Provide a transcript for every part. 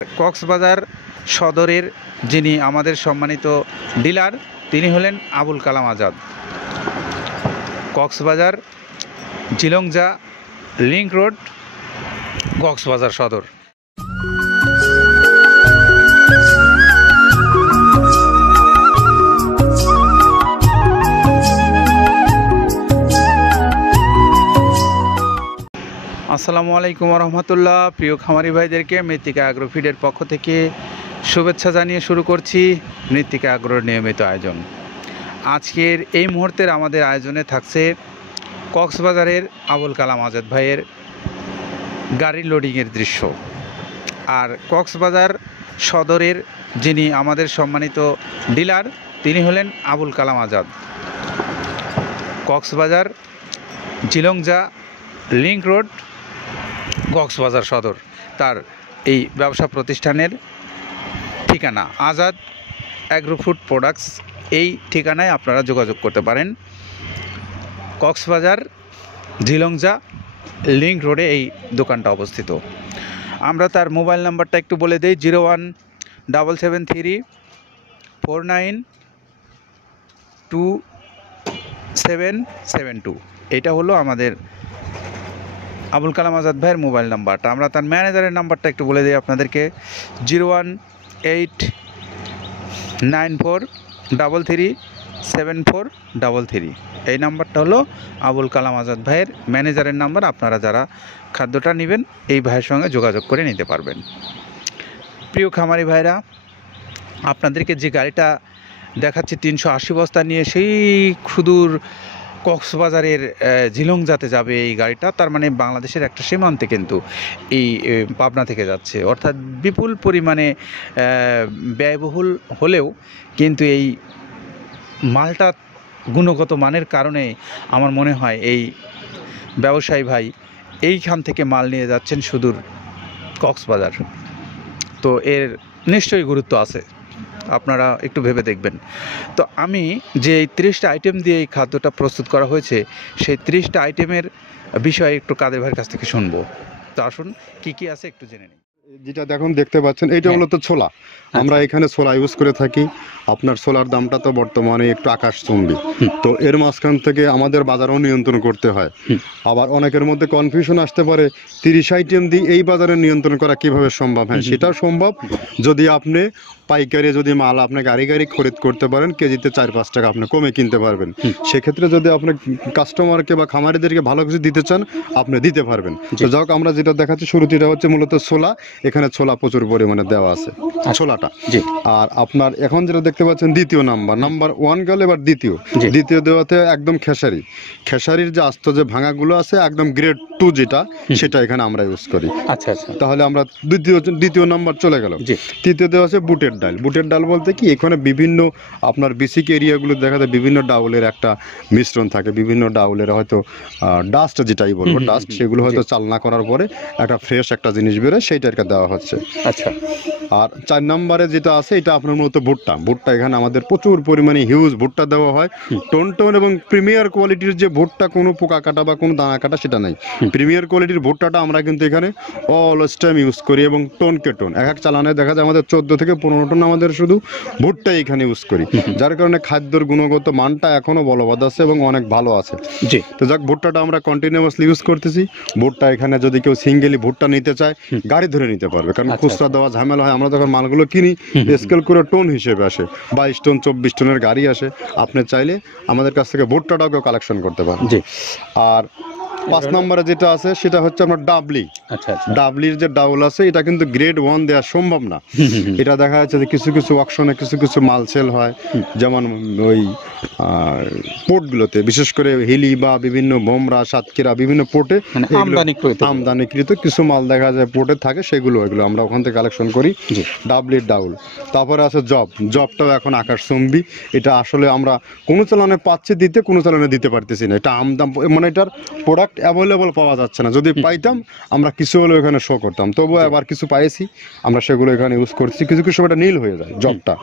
কক্সবাজার সদরের যিনি আমাদের সম্মানিত ডিলার তিনি হলেন আবুল কালাম আজাদ। কক্সবাজার ঝিলংজা লিংক রোড, কক্সবাজার সদর। আসসালামু আলাইকুম রহমতুল্লাহ। প্রিয় খামারি ভাইদেরকে মৃত্তিকা অ্যাগ্রো ফিডের পক্ষ থেকে শুভেচ্ছা জানিয়ে শুরু করছি মৃত্তিকা অ্যাগ্রোর নিয়মিত আয়োজন। আজকের এই মুহূর্তের আমাদের আয়োজনে থাকছে কক্সবাজারের আবুল কালাম আজাদ ভাইয়ের গাড়ির লোডিংয়ের দৃশ্য। আর কক্সবাজার সদরের যিনি আমাদের সম্মানিত ডিলার তিনি হলেন আবুল কালাম আজাদ। কক্সবাজার ঝিলংজা লিংক রোড, কক্সবাজার সদর তার এই ব্যবসা প্রতিষ্ঠানের ঠিকানা। আজাদ অ্যাগ্রো ফুড প্রোডাক্টস, এই ঠিকানায় আপনারা যোগাযোগ করতে পারেন। কক্সবাজার ঝিলংজা লিংক রোডে এই দোকানটা অবস্থিত। আমরা তার মোবাইল নাম্বারটা একটু বলে দিই, 01773492772। এটা হলো আমাদের আবুল কালাম আজাদ ভাইয়ের মোবাইল নাম্বারটা। আমরা তার ম্যানেজারের নাম্বারটা একটু বলে দিই আপনাদেরকে, 01894337433। এই নাম্বারটা হলো আবুল কালাম আজাদ ভাইয়ের ম্যানেজারের নাম্বার। আপনারা যারা খাদ্যটা নেবেন এই ভাইয়ের সঙ্গে যোগাযোগ করে নিতে পারবেন। প্রিয় খামারি ভাইরা, আপনাদেরকে যে গাড়িটা দেখাচ্ছি 380 বস্তা নিয়ে সেই সুদূর কক্সবাজারের ঝিলংজাতে যাবে এই গাড়িটা। তার মানে বাংলাদেশের একটা সীমান্তে কিন্তু এই পাবনা থেকে যাচ্ছে, অর্থাৎ বিপুল পরিমাণে ব্যয়বহুল হলেও কিন্তু এই মালটা গুণগত মানের কারণে আমার মনে হয় এই ব্যবসায়ী ভাই এইখান থেকে মাল নিয়ে যাচ্ছেন সুদূর কক্সবাজার। তো এর নিশ্চয়ই গুরুত্ব আছে, আপনারা একটু ভেবে দেখবেন। তো আমি যে 30টা আইটেম দিয়ে এই খাদ্যটা প্রস্তুত করা হয়েছে সেই 30টা আইটেমের বিষয়ে একটু কাদের ভাইয়ের কাছ থেকে শুনবো। তো আসুন কী কী আছে একটু জেনে নিই। যেটা দেখুন দেখতে পাচ্ছেন এইটা মূলত ছোলা। আমরা এখানে ছোলা ইউজ করে থাকি। আপনার ছোলার দামটা তো বর্তমানে একটু আকাশচুম্বী, তো এর মাঝখান থেকে আমাদের বাজারও নিয়ন্ত্রণ করতে হয়। আবার অনেকের মধ্যে কনফিউশন আসতে পারে 30 আইটেম দিয়ে এই বাজারে নিয়ন্ত্রণ করা কিভাবে সম্ভব। হ্যাঁ, সেটাও সম্ভব যদি আপনি পাইকারি যদি মাল আপনি গাড়ি খরিদ করতে পারেন, কেজিতে 4-5 টাকা আপনি কমে কিনতে পারবেন। সেক্ষেত্রে যদি আপনি কাস্টমারকে বা খামারিদেরকে ভালো কিছু দিতে চান আপনি দিতে পারবেন। তো যাই হোক, আমরা যেটা দেখাচ্ছি শুরুতে এটা হচ্ছে মূলত ছোলা। এখানে ছোলা প্রচুর পরিমাণে দেওয়া আছে ছোলাটা। আর আপনার এখন যেটা দেখতে পাচ্ছেন দ্বিতীয় নাম্বার 1 গেল, এবার দ্বিতীয় দেওয়াতে একদম খেসারির যে আস্ত যে ভাঙাগুলো আছে একদম গ্রেড 2 যেটা, সেটা এখানে আমরা ইউজ করি। আচ্ছা আচ্ছা, তাহলে আমরা দ্বিতীয় নাম্বার চলে গেল। তৃতীয় দেওয়া আছে বুটের ডাল বলতে কি, এখানে বিভিন্ন আপনার বেসিক এরিয়াগুলো দেখা যায় বিভিন্ন ডাউলের একটা মিশ্রণ থাকে, বিভিন্ন ডাউলের হয়তো ডাস্ট যেটাই বলবো ডাস্ট, সেগুলো হয়তো চালনা করার পরে একটা ফ্রেশ একটা জিনিস বেরোয়, সেইটাকে দেওয়া হচ্ছে। আচ্ছা, আর 4 নম্বরে যেটা আছে এটা আপনার মূলত ভুট্টা এখানে আমাদের প্রচুর পরিমাণে হিউজ ভুট্টা দেওয়া হয়। টোন এবং প্রিমিয়ার কোয়ালিটির যে ভুট্টা, কোনো পোকা কাটা বা কোনো দানা কাটা সেটা নাই। প্রিমিয়ার কোয়ালিটির ভুট্টাটা আমরা কিন্তু এখানে অলওয়েজ টাইম ইউজ করি, এবং টোন এক চালানে দেখা যায় আমাদের 14 থেকে 15 টন আমাদের শুধু ভুট্টাই এখানে ইউজ করি, যার কারণে খাদ্যর গুণগত মানটা এখনো বলবৎ আছে এবং অনেক ভালো আছে। জি, তো যাক, ভুট্টাটা আমরা কন্টিনিউয়াসলি ইউজ করতেছি। ভুট্টা এখানে যদি কেউ সিঙ্গেলি ভুট্টা নিতে চায় গাড়ি ধরে নিতে পারবে, কারণ খুচরা দেওয়া ঝামেলা হয়। আমরা যখন মালগুলো কিনি স্কেল করে টোন হিসেবে আসে, 22 টন 24 টনের গাড়ি আসে। আপনি চাইলে আমাদের কাছ থেকে ভুট্টাটাও কেউ কালেকশন করতে পারেন। জি, আর 5 নম্বরে যেটা আছে সেটা হচ্ছে আপনার ডাবলি। ডাবলির যে ডাউল আছে এটা কিন্তু গ্রেড 1 দেওয়া সম্ভব না। এটা দেখা যাচ্ছে যে কিছু অকশনে কিছু মাল সেল হয়, যেমন ওই পোর্টগুলোতে, বিশেষ করে হিলি বা বিভিন্ন বোমরা সাতক্ষীরা বিভিন্ন পোর্টে আমদানিকৃত কিছু মাল দেখা যায় পোর্টে থাকে, এগুলো আমরা ওখান থেকে কালেকশন করি। ডাবলির ডাউল। তারপরে আছে জবটাও এখন আকাশচুম্বী। এটা আসলে আমরা কোনো চালানে পাচ্ছি দিতে, কোনো চালানে দিতে পারতেছি না। এটা আমদাম, মানে এটার প্রোডাক্ট অ্যাভেলেবল পাওয়া যাচ্ছে না। যদি পাইতাম আমরা কিছু হলেও এখানে শো করতাম, তবুও আবার কিছু পাইছি আমরা, সেগুলো এখানে ইউজ করছি। কিছু সময় নীল হয়ে যায় জবটা।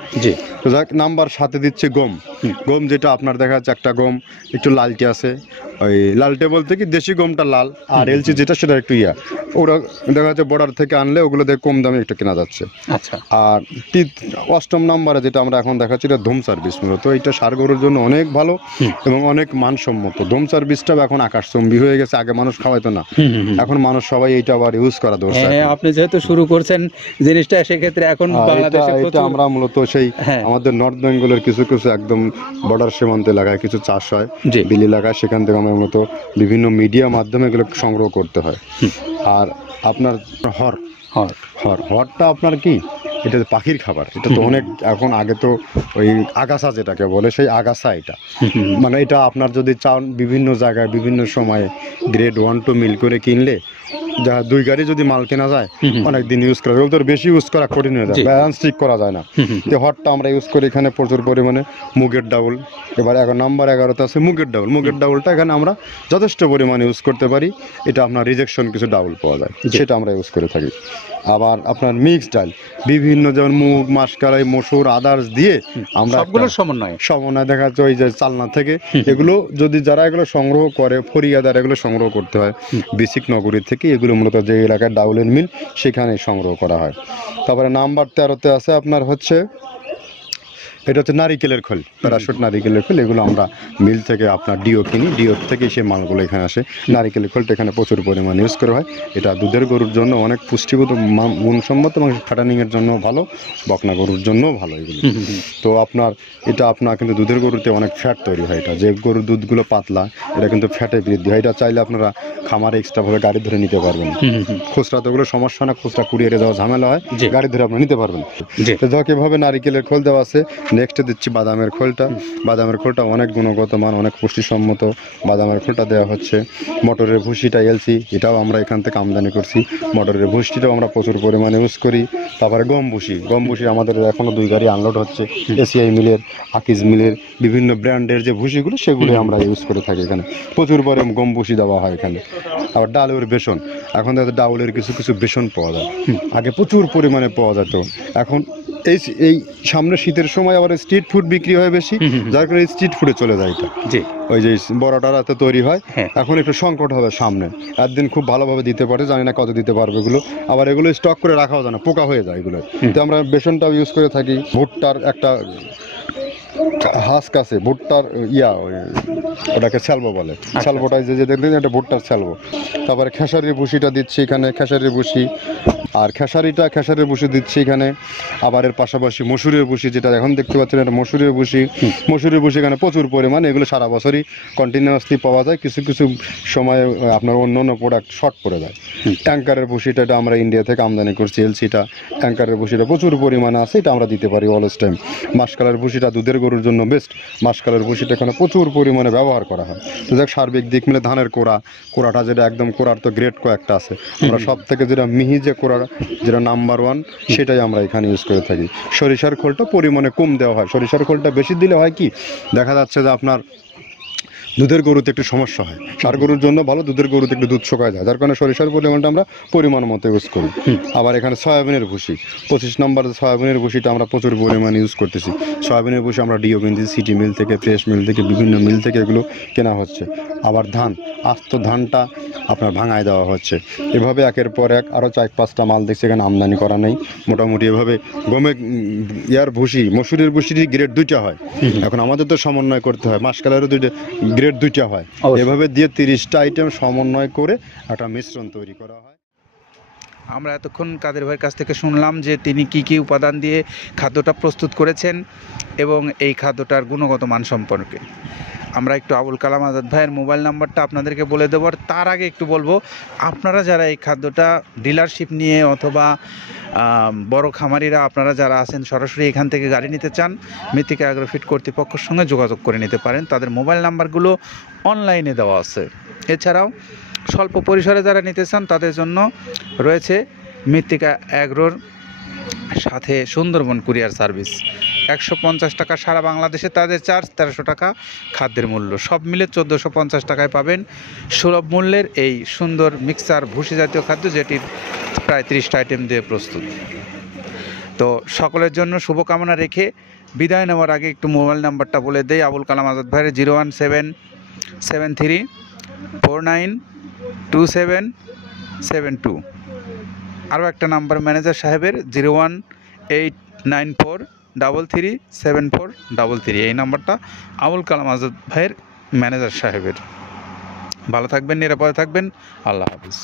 তো যাক, নাম্বার 7 দিচ্ছে গম। যেটা আপনার দেখা যাচ্ছে একটা গম একটু লালচে আছে, ওই লালটে বলতে কি দেশি গমটা লাল, আর এলচি যেটা সেটা একটু ইয়া, ওরা দেখা যাচ্ছে বর্ডার থেকে আনলে ওগুলো দিয়ে কম দামে একটু কেনা যাচ্ছে। আচ্ছা। আর 8ম নাম্বারে যেটা আমরা এখন দেখাচ্ছি এটা ধুম সার্ভিস, মূলত এটা ষাঁড় গরুর জন্য অনেক ভালো এবং অনেক মানসম্মত। ধুম সার্ভিসটাও এখন আকাশচুম্বী হয়ে গেছে, আগে মানুষ খাওয়াইতো না, এখন মানুষ সবাই এইটা আবার ইউজ করা দরকার। হ্যাঁ, আপনি যেহেতু শুরু করছেন জিনিসটা, সেক্ষেত্রে এখন বাংলাদেশে এটা আমরা মূলত সেই আমাদের নর্থ বেঙ্গলের কিছু কিছু একদম বর্ডার সীমান্ত এলাকায় কিছু চাষ হয়, বিল এলাকায়, সেখান থেকে আমরা মূলত বিভিন্ন মিডিয়া মাধ্যমে এগুলো সংগ্রহ করতে হয়। আর আপনার হরটা আপনার কি, এটা পাখির খাবার, এটা তো অনেক এখন, আগে তো ওই আগাছা যেটাকে বলে সেই আগাছা, এটা মানে এটা আপনার যদি চান বিভিন্ন জায়গায় বিভিন্ন সময়ে গ্রেড 1 2 মিল করে কিনলে যা 2 গাড়ি যদি মাল কেনা যায় অনেক দিন ইউজ করা, ওদের বেশি ইউজ করা কঠিন হয়ে যায়, ব্যালেন্স ঠিক করা যায় না। তো হটটা আমরা ইউজ করি এখানে প্রচুর পরিমাণে। মুগের ডাউল, এবার নাম্বার 11তে আছে মুগের ডাউল। মুগের ডাউলটা এখানে আমরা যথেষ্ট পরিমাণে ইউজ করতে পারি, এটা আপনার রিজেকশন কিছু ডাউল পাওয়া যায়, সেটা আমরা ইউজ করে থাকি। আবার আপনার মিক্স ডাল, বিভিন্ন যেমন মুগ, মাসকলাই, মসুর, আদার্স দিয়ে আমরা সবগুলোর সমন্বয় দেখা যাচ্ছে ওই যে চালনা থেকে, এগুলো যদি যারা এগুলো সংগ্রহ করে, ফরিয়াদার এগুলো সংগ্রহ করতে হয় বেসিক নগরী থেকে, এগুলো মূলত যে এলাকায় ডাউলের মিল সেখানে সংগ্রহ করা হয়। তারপরে নাম্বার 13তে আছে আপনার হচ্ছে, এটা হচ্ছে নারিকেলের খোল, প্যারাশুট নারিকেলের খোল, এগুলো আমরা মিল থেকে আপনার ডিও কিনি, ডিও থেকে সেই মালগুলো এখানে আসে। নারিকেলের খোলটা এখানে প্রচুর পরিমাণে ইউজ করা হয়, এটা দুধের গরুর জন্য অনেক পুষ্টিগত গুণসম্মত এবং ফ্যাটানিংয়ের জন্য ভালো, বকনা গরুর জন্যও ভালো এগুলো। তো আপনার এটা আপনার কিন্তু দুধের গরুতে অনেক ফ্যাট তৈরি হয়, এটা যে গরুর দুধগুলো পাতলা এটা কিন্তু ফ্যাটে বৃদ্ধি হয়, এটা চাইলে আপনারা খামারে এক্সট্রাভাবে গাড়ি ধরে নিতে পারবেন, খুচরা তো ওগুলো সমস্যা না, খুচরা কুরিয়ারে যাওয়া ঝামেলা হয়, গাড়ি ধরে আপনি নিতে পারবেন। তো দেখো এভাবে নারিকেলের খোল দেওয়া আছে। নেক্সট দিচ্ছি বাদামের খোলটা। বাদামের খোলটা অনেক গুণগত মান, অনেক পুষ্টিসম্মত বাদামের খোলটা দেওয়া হচ্ছে। মটরের ভুসিটা এলসি, এটাও আমরা এখান থেকে আমদানি করছি, মটরের ভুসিটাও আমরা প্রচুর পরিমাণে ইউজ করি। তারপরে গম ভুসি আমাদের এখনও 2 গাড়ি আনলোড হচ্ছে, এসিআই মিলের, আকিজ মিলের বিভিন্ন ব্র্যান্ডের যে ভুসিগুলো সেগুলো আমরা ইউজ করে থাকি। এখানে প্রচুর পরিমাণ গম ভুসি দেওয়া হয় এখানে। আবার ডালের বেসন, এখন দেখা ডাউলের কিছু কিছু বেসন পাওয়া যায়, আগে প্রচুর পরিমাণে পাওয়া যেত, এখন এই সামনে শীতের সময় আবার স্ট্রিট ফুড বিক্রি হয় বেশি, যার কারণে স্ট্রিট ফুডে চলে যায় এটা। ওই যে বড়টা রাতে তৈরি হয়, এখন একটু সংকট হবে সামনে, একদিন খুব ভালোভাবে দিতে পারে, জানি না কত দিতে পারবে এগুলো, আবার এগুলো স্টক করে রাখাও যায় না, পোকা হয়ে যায় এগুলো। তো আমরা বেসনটাও ইউজ করে থাকি। ভুট্টার একটা হাস্ক আছে, ভুট্টার ওটাকে স্যালবো বলে, স্যালবোটাই যে দেখবেন এটা ভুট্টার স্যালবো। তারপরে খেসারির ভুসিটা দিচ্ছি এখানে, খেসারির ভুসি, আর খেসারির ভুসি দিচ্ছি এখানে। আবার এর পাশাপাশি মসুরের ভুসি, যেটা এখন দেখতে পাচ্ছেন এটা মসুরের ভুসি এখানে প্রচুর পরিমাণে, এগুলো সারা বছরই কন্টিনিউয়াসলি পাওয়া যায়, কিছু কিছু সময় আপনার অন্য অন্য প্রোডাক্ট শর্ট পড়ে যায়। ট্যাঙ্কারের ভুসিটা এটা আমরা ইন্ডিয়া থেকে আমদানি করছি, এলসিটা ট্যাঙ্কারের ভুসিটা প্রচুর পরিমাণে আছে, এটা আমরা দিতে পারি অলওয়েজ টাইম। মাসকালের ভুসিটা দুধের গরুর জন্য বেস্ট, মাসকালের ভুসিটা এখানে প্রচুর পরিমাণে ব্যবহার করা হয়। তো দেখ সার্বিক দিক মিলে ধানের কোড়াটা যেটা একদম কোড়ার তো গ্রেড কয়েকটা আছে, আমরা সব থেকে যেটা মিহি যে কোড়া, যেটা নাম্বার 1, সেটাই আমরা এখানে ইউজ করে থাকি। সরিষার খোলটা পরিমাণে কম দেওয়া হয়, সরিষার খোলটা বেশি দিলে হয় কি, দেখা যাচ্ছে যে আপনার দুধের গরুতে একটু সমস্যা হয়, ষাঁড় গরুর জন্য ভালো, দুধের গরুতে একটু দুধ শুকায় যায়, যার কারণে সরিষার পরিমাণটা আমরা পরিমাণ মতো ইউজ করি। আবার এখানে সয়াবিনের ভুসি, 25 নম্বর সয়াবিনের ভুসিটা আমরা প্রচুর পরিমাণে ইউজ করতেছি। সয়াবিনের ভুসি আমরা ডিও কিনছি, সিটি মিল থেকে, ফ্রেশ মিল থেকে, বিভিন্ন মিল থেকে এগুলো কেনা হচ্ছে। আবার ধান, আস্ত ধানটা আপনার ভাঙায় দেওয়া হচ্ছে। এভাবে একের পর এক আরও 4-5টা মাল দেখছি এখানে আমদানি করা নেই। মোটামুটি এভাবে মসুরের ভুসির গ্রেড 2টা হয়, এখন আমাদের তো সমন্বয় করতে হয়, মাসকালেরও গ্রেড 2টা হয়, এভাবে দিয়ে 30টা আইটেম সমন্বয় করে একটা মিশ্রণ তৈরি করা হয়। আমরা এতক্ষণ কাদের ভাইয়ের কাছ থেকে শুনলাম যে তিনি কি কি উপাদান দিয়ে খাদ্যটা প্রস্তুত করেছেন এবং এই খাদ্যটার গুণগত মান সম্পর্কে। আমরা একটু আবুল কালাম আজাদ ভাইয়ের মোবাইল নাম্বারটা আপনাদেরকে বলে দেবো, আর তার আগে একটু বলবো, আপনারা যারা এই খাদ্যটা ডিলারশিপ নিয়ে অথবা বড় খামারিরা আপনারা যারা আছেন সরাসরি এখান থেকে গাড়ি নিতে চান, মৃত্তিকা অ্যাগ্রোফিট কর্তৃপক্ষের সঙ্গে যোগাযোগ করে নিতে পারেন, তাদের মোবাইল নাম্বারগুলো অনলাইনে দেওয়া আছে। এছাড়াও স্বল্প পরিসরে যারা নিতে চান তাদের জন্য রয়েছে মৃত্তিকা অ্যাগ্রোর সাথে সুন্দরবন কুরিয়ার সার্ভিস। 150 টাকা সারা বাংলাদেশে তাদের চার্জ, 1300 টাকা খাদ্যের মূল্য, সব মিলে 1450 টাকায় পাবেন সুলভ মূল্যের এই সুন্দর মিক্সার ভুসি জাতীয় খাদ্য, যেটির প্রায় 30টা আইটেম দিয়ে প্রস্তুত। তো সকলের জন্য শুভকামনা রেখে বিদায় নেওয়ার আগে একটু মোবাইল নাম্বারটা বলে দেই আবুল কালাম আজাদ ভাইয়ের, 01773 492772। আরও একটা নাম্বার ম্যানেজার সাহেবের 01894337433। এই নাম্বারটা আবুল কালাম আজাদ ভাইয়ের ম্যানেজার সাহেবের। ভালো থাকবেন, নিরাপদে থাকবেন। আল্লাহ হাফিজ।